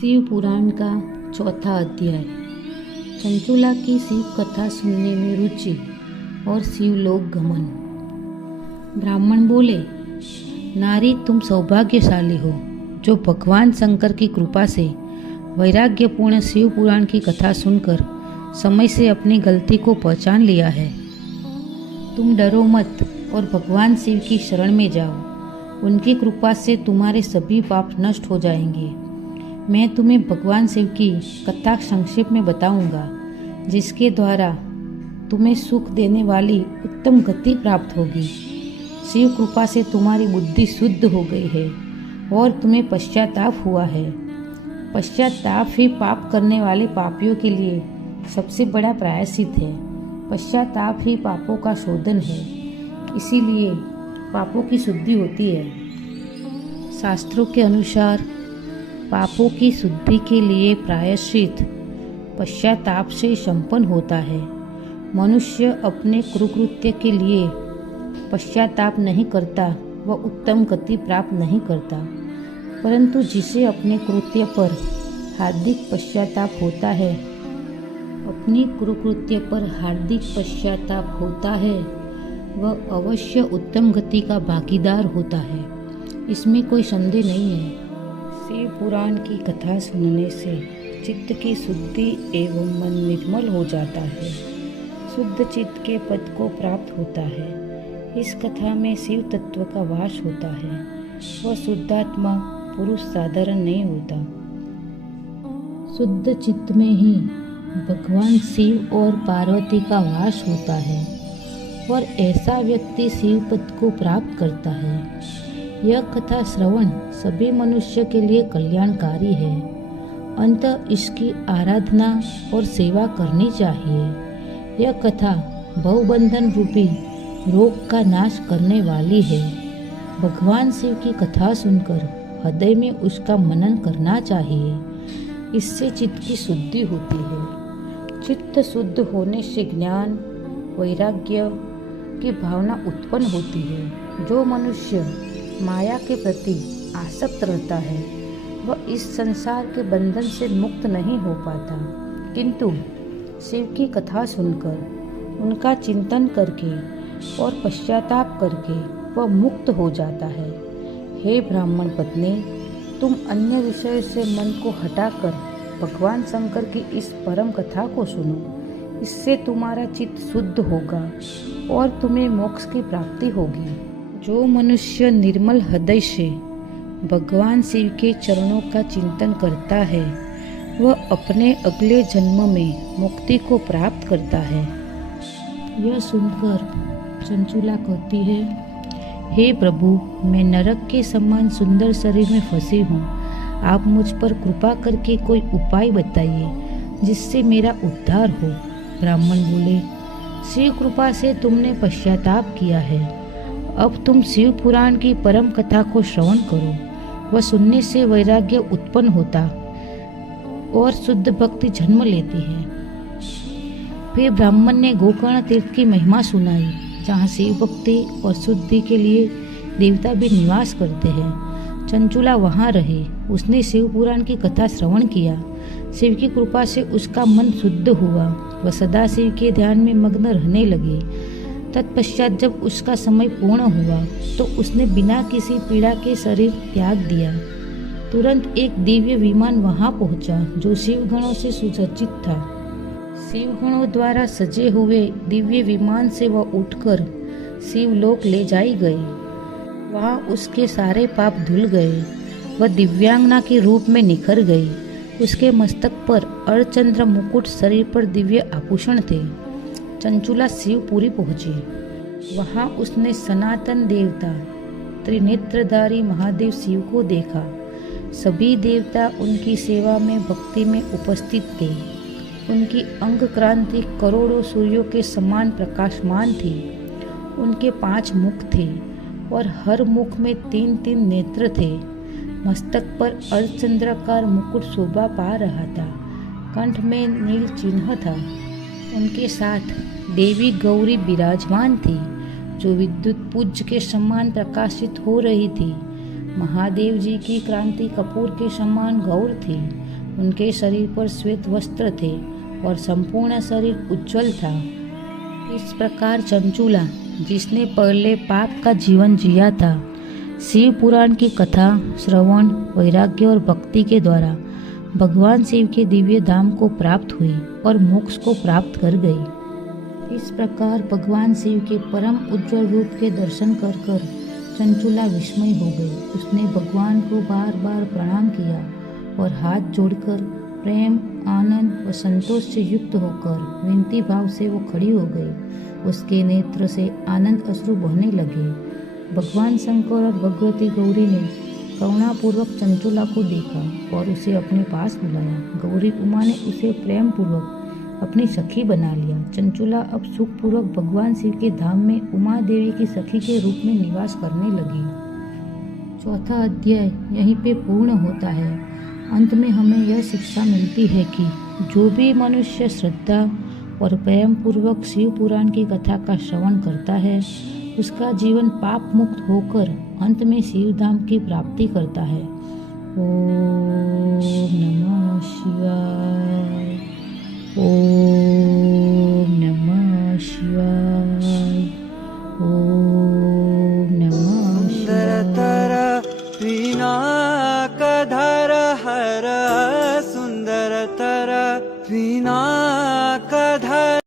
शिव पुराण का चौथा अध्याय। चंचुला की शिव कथा सुनने में रुचि और शिवलोक गमन। ब्राह्मण बोले, नारी तुम सौभाग्यशाली हो जो भगवान शंकर की कृपा से वैराग्यपूर्ण शिव पुराण की कथा सुनकर समय से अपनी गलती को पहचान लिया है। तुम डरो मत और भगवान शिव की शरण में जाओ। उनकी कृपा से तुम्हारे सभी पाप नष्ट हो जाएंगे। मैं तुम्हें भगवान शिव की कथा संक्षेप में बताऊंगा, जिसके द्वारा तुम्हें सुख देने वाली उत्तम गति प्राप्त होगी। शिव कृपा से तुम्हारी बुद्धि शुद्ध हो गई है और तुम्हें पश्चाताप हुआ है। पश्चाताप ही पाप करने वाले पापियों के लिए सबसे बड़ा प्रायश्चित है। पश्चाताप ही पापों का शोधन है, इसीलिए पापों की शुद्धि होती है। शास्त्रों के अनुसार पापों की शुद्धि के लिए प्रायश्चित पश्चाताप से संपन्न होता है। मनुष्य अपने कुकृत्य के लिए पश्चाताप नहीं करता, वह उत्तम गति प्राप्त नहीं करता, परंतु जिसे अपने कृत्य पर हार्दिक पश्चाताप होता है, अपनी कुकृत्य पर हार्दिक पश्चाताप होता है, वह अवश्य उत्तम गति का भागीदार होता है। इसमें कोई संदेह नहीं है। शिव पुराण की कथा सुनने से चित्त की शुद्धि एवं मन निर्मल हो जाता है। शुद्ध चित्त के पद को प्राप्त होता है। इस कथा में शिव तत्व का वास होता है। वह शुद्धात्मा पुरुष साधारण नहीं होता। शुद्ध चित्त में ही भगवान शिव और पार्वती का वास होता है और ऐसा व्यक्ति शिव पद को प्राप्त करता है। यह कथा श्रवण सभी मनुष्य के लिए कल्याणकारी है। अंततः इसकी आराधना और सेवा करनी चाहिए। यह कथा भवबंधन रूपी रोग का नाश करने वाली है। भगवान शिव की कथा सुनकर हृदय में उसका मनन करना चाहिए। इससे चित्त की शुद्धि होती है। चित्त शुद्ध होने से ज्ञान, वैराग्य की भावना उत्पन्न होती है। जो मनुष्य माया के प्रति आसक्त रहता है, वह इस संसार के बंधन से मुक्त नहीं हो पाता, किंतु शिव की कथा सुनकर, उनका चिंतन करके और पश्चाताप करके वह मुक्त हो जाता है। हे ब्राह्मण पत्नी, तुम अन्य विषय से मन को हटाकर भगवान शंकर की इस परम कथा को सुनो। इससे तुम्हारा चित्त शुद्ध होगा और तुम्हें मोक्ष की प्राप्ति होगी। जो मनुष्य निर्मल हृदय से भगवान शिव के चरणों का चिंतन करता है, वह अपने अगले जन्म में मुक्ति को प्राप्त करता है। यह सुनकर चंचुला कहती है, हे प्रभु, मैं नरक के समान सुंदर शरीर में फंसी हूँ। आप मुझ पर कृपा करके कोई उपाय बताइए जिससे मेरा उद्धार हो। ब्राह्मण बोले, शिव कृपा से तुमने पश्चाताप किया है। अब तुम शिव पुराण की परम कथा को श्रवण करो। वह सुनने से वैराग्य उत्पन्न होता और शुद्ध भक्ति जन्म लेती है। फिर ब्राह्मण ने गोकर्ण तीर्थ की महिमा सुनाई, जहाँ शिव भक्ति और शुद्धि के लिए देवता भी निवास करते हैं। चंचुला वहाँ रही। उसने शिव पुराण की कथा श्रवण किया। शिव की कृपा से उसका मन शुद्ध हुआ। वह सदा शिव के ध्यान में मग्न रहने लगी। तत्पश्चात जब उसका समय पूर्ण हुआ तो उसने बिना किसी पीड़ा के शरीर त्याग दिया। तुरंत एक दिव्य विमान वहां पहुंचा जो शिवगणों से सुसज्जित था। शिवगणों द्वारा सजे हुए दिव्य विमान से वह उठकर शिवलोक ले जाई गई। वहां उसके सारे पाप धुल गए। वह दिव्यांगना के रूप में निखर गई। उसके मस्तक पर अर्धचंद्र मुकुट, शरीर पर दिव्य आभूषण थे। चंचुला शिवपुरी पहुंची। वहां उसने सनातन देवता त्रिनेत्रधारी महादेव शिव को देखा। सभी देवता उनकी सेवा में भक्ति में उपस्थित थे। उनकी अंग क्रांति करोड़ों सूर्यों के समान प्रकाशमान थी। उनके 5 मुख थे और हर मुख में 3-3 नेत्र थे। मस्तक पर अर्धचंद्राकार मुकुट शोभा पा रहा था। कंठ में नील चिन्ह था। उनके साथ देवी गौरी विराजमान थी, जो विद्युत पुंज के समान प्रकाशित हो रही थी। महादेव जी की क्रांति कपूर के समान गौर थी। उनके शरीर पर श्वेत वस्त्र थे और संपूर्ण शरीर उज्जवल था। इस प्रकार चंचूला, जिसने पहले पाप का जीवन जिया था, शिव पुराण की कथा, श्रवण, वैराग्य और भक्ति के द्वारा भगवान शिव के दिव्य धाम को प्राप्त हुई और मोक्ष को प्राप्त कर गई। इस प्रकार भगवान शिव के परम उज्जवल रूप के दर्शन कर कर चंचूला विस्मय हो गई। उसने भगवान को बार बार प्रणाम किया और हाथ जोड़कर प्रेम, आनंद व संतोष से युक्त होकर विनती भाव से वो खड़ी हो गई। उसके नेत्र से आनंद अश्रु बहने लगे। भगवान शंकर और भगवती गौरी ने करुणापूर्वक चंचूला को देखा और उसे अपने पास बुलाया। गौरी उमा ने उसे प्रेम पूर्वक अपनी सखी बना लिया। चंचूला अब सुखपूर्वक भगवान शिव के धाम में उमा देवी की सखी के रूप में निवास करने लगी। चौथा अध्याय यहीं पे पूर्ण होता है। अंत में हमें यह शिक्षा मिलती है कि जो भी मनुष्य श्रद्धा और प्रेम पूर्वक शिव पुराण की कथा का श्रवण करता है, उसका जीवन पाप मुक्त होकर अंत में शिव धाम की प्राप्ति करता है। ओम नमः शिवाय।